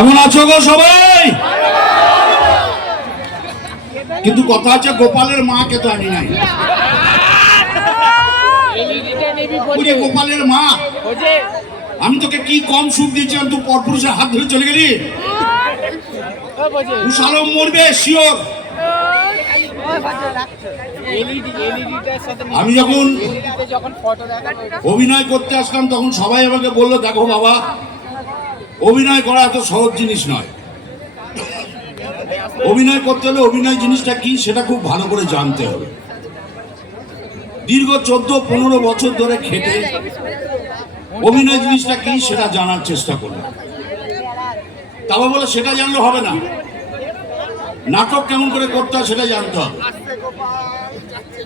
কেমন আছো গো সবাই? কিন্তু কথা আছে গোপালের মাকে তো আনি নাই। গোপালের মা আমি তোকে কি কম সুখ দিয়েছিলাম তুই পরপুরুষের হাত ধরে চলে গেলি? উষালম মরবে শিওর। আমি যখন- অভিনয় করতে আসলাম তখন সবাই আমাকে বলল দেখো বাবা অভিনয় করা এত সহজ জিনিস নয়। অভিনয় করতে হলে অভিনয় জিনিসটা কি সেটা খুব ভালো করে জানতে হবে। দীর্ঘ চোদ্দ, পনেরো বছর ধরে খেটে অভিনয় জিনিসটা কি সেটা জানার চেষ্টা করলাম। তবে বলে সেটা জানলে হবে না। নাটক কেমন করে করতে হয় সেটা জানতে হবে।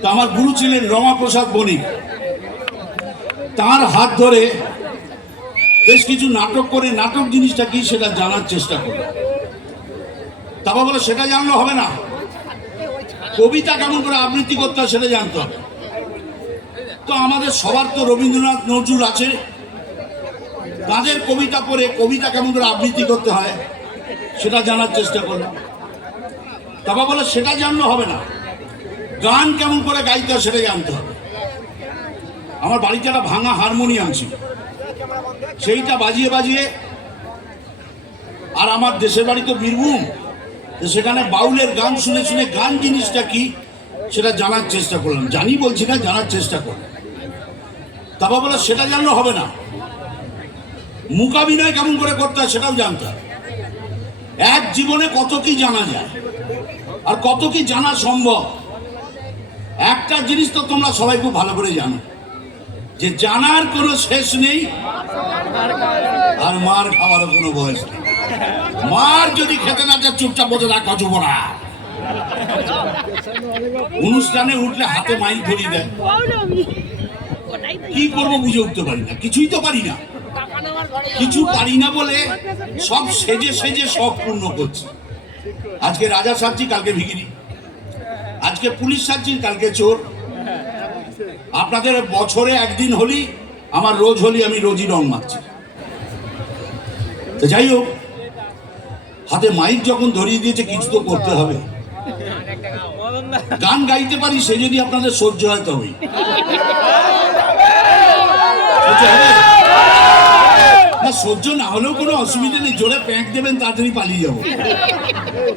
তো আমার গুরু ছিলেন রমাপ্রসাদ বণিক। তার হাত ধরে বেশ কিছু নাটক করে নাটক জিনিসটা কি সেটা জানার চেষ্টা করব তারপর বলে, সেটা জানলে হবে না। কবিতা কেমন করে আবৃত্তি করতে হয় সেটা জানতে হবে। তো আমাদের সবার তো রবীন্দ্রনাথ নজরুল আছে। তাদের কবিতা পড়ে কবিতা কেমন করে আবৃত্তি করতে হয় সেটা জানার চেষ্টা করলাম তারপর বলে, সেটা জানলে হবে না। গান কেমন করে গাইতে হয় সেটা জানতে হবে। আমার বাড়িতে একটা ভাঙা হারমোনিয়াম ছিল। সেইটা বাজিয়ে বাজিয়ে আর আমার দেশের বাড়ি তো বীরভূম সেখানে বাউলের গান, শুনে শুনে গান জিনিসটা কি সেটা জানার চেষ্টা করলাম। জানি বলছি না, জানার চেষ্টা করলাম। তারপর বলে সেটা জানলে হবে না। মুকাবিনয় কেমন করে করতে হয় সেটাও জানতে হবে। এক জীবনে কত কি জানা যায় আর কত কি জানা সম্ভব? একটা জিনিস তো তোমরা সবাই খুব ভালো করে জানো। যে জানার কোনো শেষ নেই, আর মার খাওয়ারও কোনো বয়স নেই। মার যদি খেতে না যায় চুপচাপ বসে রাখ কচু পড়া। অনুষ্ঠানে উঠলে হাতে মাইক ধরিয়ে দেয়। কি করব বুঝে উঠতে পারি না, কিছুই তো পারি না। কিছু পারি না বলে সব সেজে সেজে সব পূর্ণ করছি। আজকে রাজা সাজছি কালকে ভিগিরি আজকে পুলিশ সাজছি কালকে চোর। আপনাদের বছরে একদিন হলি, আমার রোজ হলি আমি রোজই রং মারছি তো যাই হোক, হাতে মাইক যখন ধরিয়ে দিয়েছে, কিছু তো করতে হবে। গান গাইতে পারি, সে যদি আপনাদের সহ্য হয় তবেই। সহ্য না সহ্য না হলেও কোনো অসুবিধা নেই, জোরে প্যাঁক দেবেন, তাড়াতাড়ি পালিয়ে যাব।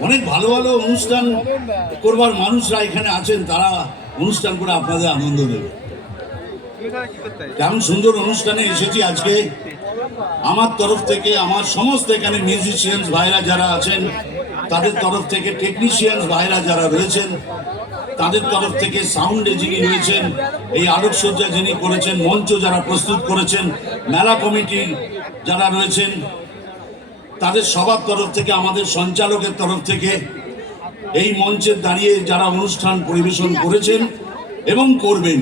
অনেক ভালো ভালো অনুষ্ঠান করবার মানুষরা এখানে আছেন, তারা অনুষ্ঠান করে আপনাদের আনন্দ দেবে। কেমন সুন্দর অনুষ্ঠানে এসেছি আজকে। আমার তরফ থেকে, আমার সমস্ত এখানে মিউজিশিয়ানস ভাইরা যারা আছেন, তাদের তরফ থেকে টেকনিশিয়ানস ভাইরা যারা রয়েছেন, তাদের তরফ থেকে সাউন্ডে যিনি রয়েছেন, এই আলোকসজ্জা যিনি করেছেন, মঞ্চ যারা প্রস্তুত করেছেন, মেলা কমিটির যারা রয়েছেন, তাদের সবার তরফ থেকে, আমাদের সঞ্চালকের তরফ থেকে এই মঞ্চে দাঁড়িয়ে যারা অনুষ্ঠান পরিবেশন করেছেন এবং করবেন।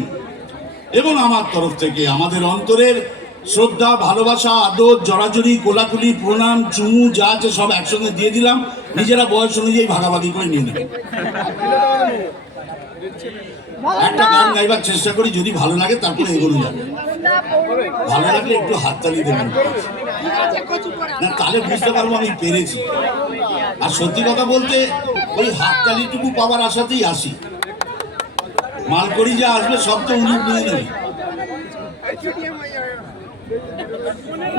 এবং আমার তরফ থেকে আমাদের অন্তরের শ্রদ্ধা, ভালোবাসা, আদর, জড়াজড়ি, কোলাকুলি, প্রণাম, চুমু, যা আছে সব একসঙ্গে দিয়ে দিলাম। নিজেরা বয়স অনুযায়ী ভাগাভাগি করে নিয়ে নেবেন একটা গান গাইবার চেষ্টা করি, যদি ভালো লাগে তারপরে এগোনো যাবে। ভালো লাগলে একটু হাততালি দেবেন। না, তাহলে বুঝতে পারব আমি পেরেছি। আর সত্যি কথা বলতে, ওই হাততালিটুকু পাওয়ার আশাতেই আসি। মালকড়ি যা আসবে সব তো উনি নিয়ে নেবে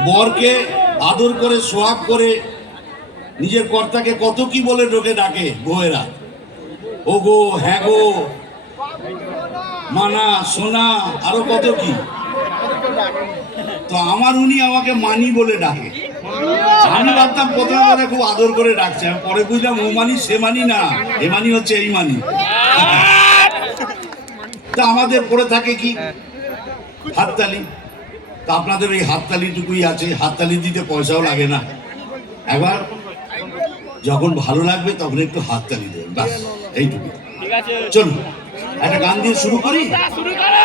বরকে আদর করে, সোহাগ করে, নিজের কর্তাকে কত কি বলে ঢোকে ডাকে, বউয়েরা। ও গো হ্যাঁ গো। মানা, সোনা, আরও কত কি। তো আমার উনি আমাকে মানি বলে ডাকে। আমি ভাবতাম প্রথমে কথা খুব আদর করে ডাকছে। পরে বুঝলাম ও মানি, সে মানি না। এ মানি হচ্ছে এই মানি। তা আমাদের পড়ে থাকে কি? হাততালি। তা আপনাদের ওই হাততালিটুকুই আছে। হাততালি দিতে পয়সাও লাগে না। একবার যখন ভালো লাগবে তখন একটু হাততালি দেবেন। বাস এইটুকু চলুন একটা গান দিয়ে শুরু করি? শুরু করো।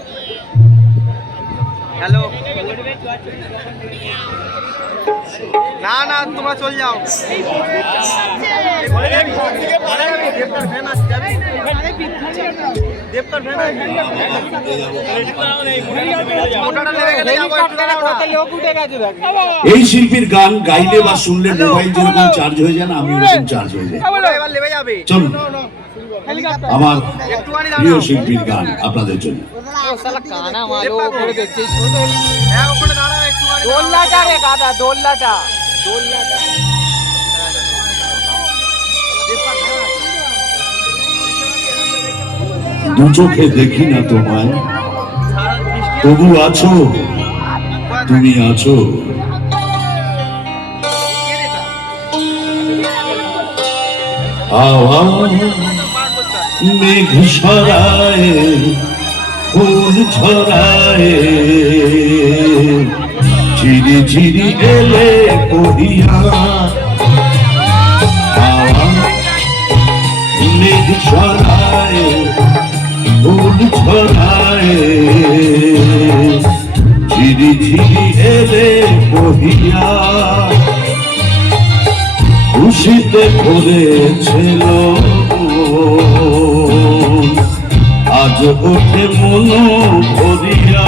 হ্যালো। না না তোমরা চল যাও। এই শিল্পীর গান গাইলে বা শুনলে মোবাইল যেরকম চার্জ হয়ে যায় না আমি ওরকম চার্জ হয়ে যাবে। চলুন। আমার প্রিয় শিল্পীর গান আপনাদের জন্য। হ্যাঁ। দোল্লাটা রে দোল্লাটা দোল্লাটা। দু চোখে দেখি না তোমায়। তবু আছো তুমি আছো। রে মেঘ ছড়ায় ফুল ছড়ায় ঝিরি ঝিরি এলে আওয়া মেঘ ছড়ায় ফুল ছড়ায় ঝিরি ঝিরি এলে কহিয়া, খুশিতে ভরেছিল ওঠে মন ভরিয়া।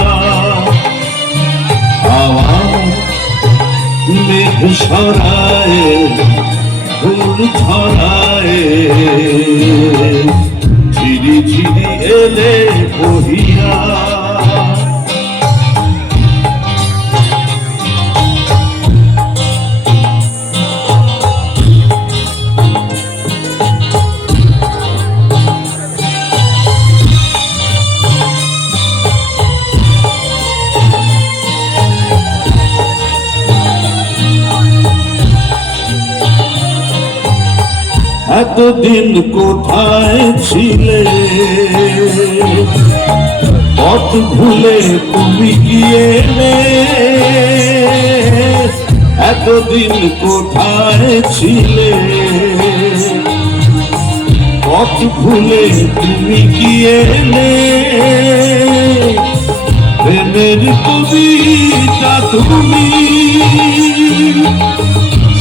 মেঘ সরায় ফুল ছড়ায়। ঝিরি ঝিরি এলে বহিয়া। এতদিন কোথায় ছিলে? পথ ভুলে তুমি গিয়েলে এতদিন কোথায় ছিলে? পথ ভুলে তুমি গিয়েলে প্রেমের কবিতা তুমি।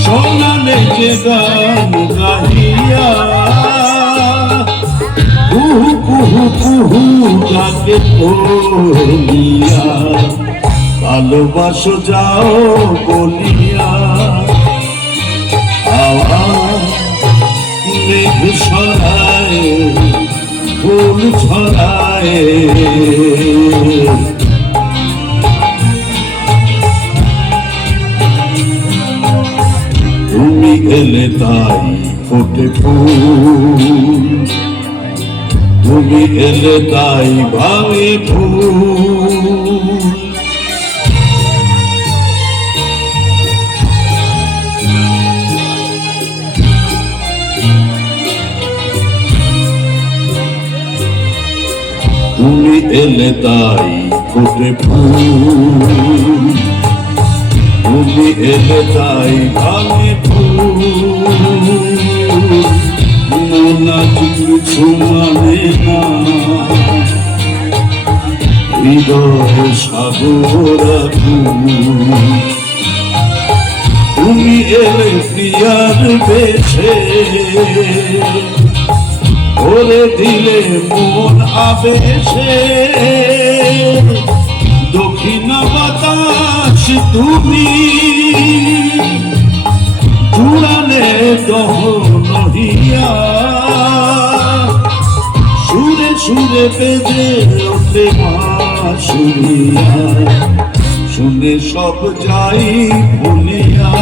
সোনালে যে গান গাহিয়া। কুহু কুহু কুহু গাকে বলিয়া। ভালোবাসো যাও বলিয়া। আওয়া মেঘ ছড়ায়, ফুল ছড়ায়। এলে তাই ফোটে ফুল। তুমি এলে তাই ভাঙে ফুল। তুমি এলে তাই ফোটে ফুল। এলে তাই ভাঙে মোনা কিছু মানে না। হৃদয় সাগর তুমি এলে প্রিয়ার বেছে করে দিলে মন আবেশে। বাতাস তুমি। চূড়ালে দহনহিয়া সুরে সুরে বেজে ওঠে মা শুনিয়া শুনে সব যাই ভুলিয়া।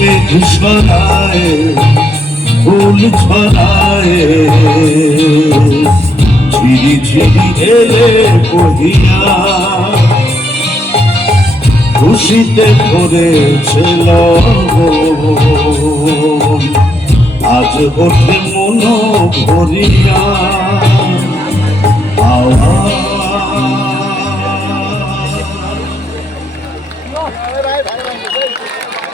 মেঘ ছড়ায়, ফুল ছড়ায়। ঝিরি ঝিরি এলে কহিয়া খুশিতে ভরেছিল আজ ওঠে মন ভরিয়া আওয়া